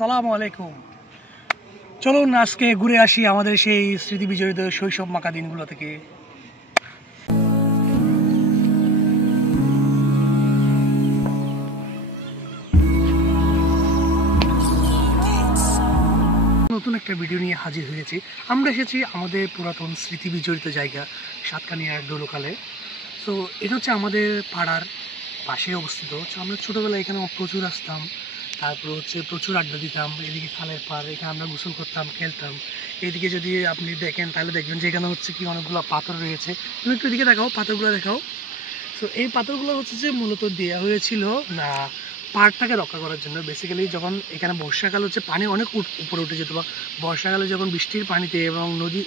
আসসালামু আলাইকুম। চলুন আজকে ঘুরে আসি আমাদের সেই স্মৃতি বিজড়িত শৈশব মাখা দিনগুলো থেকে। নতুন একটা ভিডিও নিয়ে হাজির হয়েছি। আমরা এসেছি আমাদের পুরাতন স্মৃতি বিজড়িত জায়গা সাতকানিয়ার দোলকালে। তো এটা হচ্ছে আমাদের পাড়ার পাশে অবস্থিত। আমরা ছোটোবেলায় এখানে প্রচুর আসতাম, তারপর হচ্ছে প্রচুর আড্ডা দিতাম। এদিকে খালের পাড়, এখানে আমরা গোসল করতাম, খেলতাম। এইদিকে যদি আপনি দেখেন তাহলে দেখবেন যে এখানে হচ্ছে কি অনেকগুলো পাথর রয়েছে। তুমি একটু এদিকে দেখাও, পাথরগুলো দেখাও। তো এই পাথরগুলো হচ্ছে যে মূলত দেওয়া হয়েছিল না পাড়টাকে রক্ষা করার জন্য। বেসিক্যালি যখন এখানে বর্ষাকাল হচ্ছে পানি অনেক উপরে উঠে যেত, বা বর্ষাকালে যখন বৃষ্টির পানিতে এবং নদী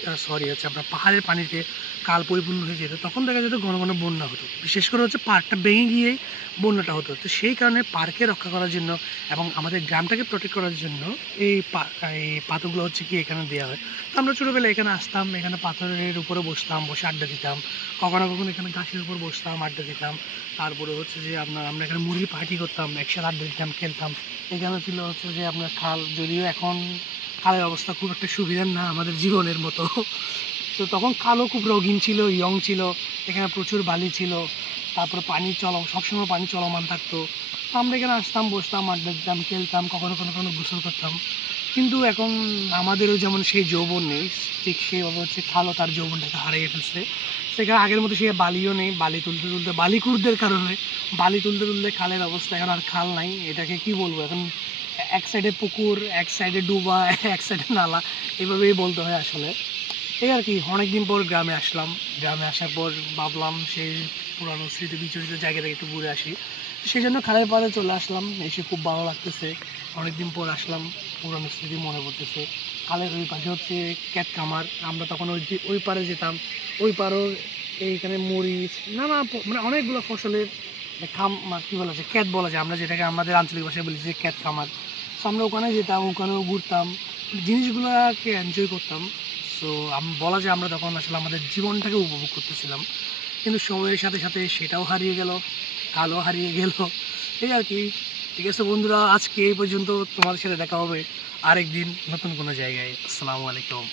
হচ্ছে আপনার পাহাড়ের পানিতে কাল পরিপূর্ণ হয়ে যেত, তখন দেখা যেত ঘন ঘন বন্যা হতো। বিশেষ করে হচ্ছে পাড়টা ভেঙে গিয়েই বন্যাটা হতো। তো সেই কারণে পার্ককে রক্ষা করার জন্য এবং আমাদের গ্রামটাকে প্রোটেক্ট করার জন্য এই পাথরগুলো হচ্ছে কি এখানে দেওয়া হয়। তো আমরা ছোটোবেলায় এখানে আসতাম, এখানে পাথরের উপরে বসতাম, বসে আড্ডা দিতাম। কখনো কখনো এখানে গাছের উপর বসতাম, আড্ডা দিতাম। তারপরে হচ্ছে যে আমরা এখানে মুরগি পার্টি করতাম, একসাথে আড্ডা দিতাম, খেলতাম। এখানে ছিল হচ্ছে যে আপনার খাল, যদিও এখন খালের অবস্থা খুব একটা সুবিধার না আমাদের জীবনের মতো। তো তখন খালও খুব রঙিন ছিল, ইয়ং ছিল, এখানে প্রচুর বালি ছিল। তারপরে পানি সবসময় পানি চলমান থাকতো। তো আমরা এখানে আসতাম, বসতাম, আড্ডা দিতাম, খেলতাম, কখনো কখনো গোসল করতাম। কিন্তু এখন আমাদেরও যেমন সেই যৌবন নেই, ঠিক সেইভাবে হচ্ছে খালও তার যৌবনটাকে হারিয়ে ফেলছে। সেখানে আগের মতো সে বালিও নেই, বালি তুলতে তুলতে বালিকুরদের কারণে বালি তুলতে তুলতে খালের অবস্থা, এখন আর খাল নাই। এটাকে কি বলবো, এখন এক সাইডে পুকুর, এক সাইডে ডুবা, এক সাইডে নালা, এভাবেই বলতে হয় আসলে। এই আর কি, অনেকদিন পর গ্রামে আসলাম। গ্রামে আসার পর ভাবলাম সেই পুরানো স্মৃতি বিচরিত জায়গাটা একটু ঘুরে আসি। সেই জন্য খালের পাড়ে চলে আসলাম, এসে খুব ভালো লাগতেছে। অনেকদিন পর আসলাম, পুরানো স্মৃতি মনে পড়তেছে। খালের ওই পাশে হচ্ছে ক্যাট কামার, আমরা তখন ওই পাড়ে যেতাম। ওই পাড়েও এইখানে মরিচ, নানা মানে অনেকগুলো ফসলের কী বলা যায়, ক্যাট বলা যায়, আমরা যেটাকে আমাদের আঞ্চলিক ভাষায় বলি যে ক্যাট কামার। তো আমরা ওখানে যেতাম, ওখানেও ঘুরতাম, জিনিসগুলোকে এনজয় করতাম। তো বলা যায় আমরা তখন আসলে আমাদের জীবনটাকে উপভোগ করতেছিলাম। কিন্তু সময়ের সাথে সাথে সেটাও হারিয়ে গেল, কালও হারিয়ে গেল। এই আর কি। ঠিক আছে বন্ধুরা, আজকে এই পর্যন্ত। তোমাদের সাথে দেখা হবে আরেকদিন নতুন কোনো জায়গায়। আসসালামু আলাইকুম।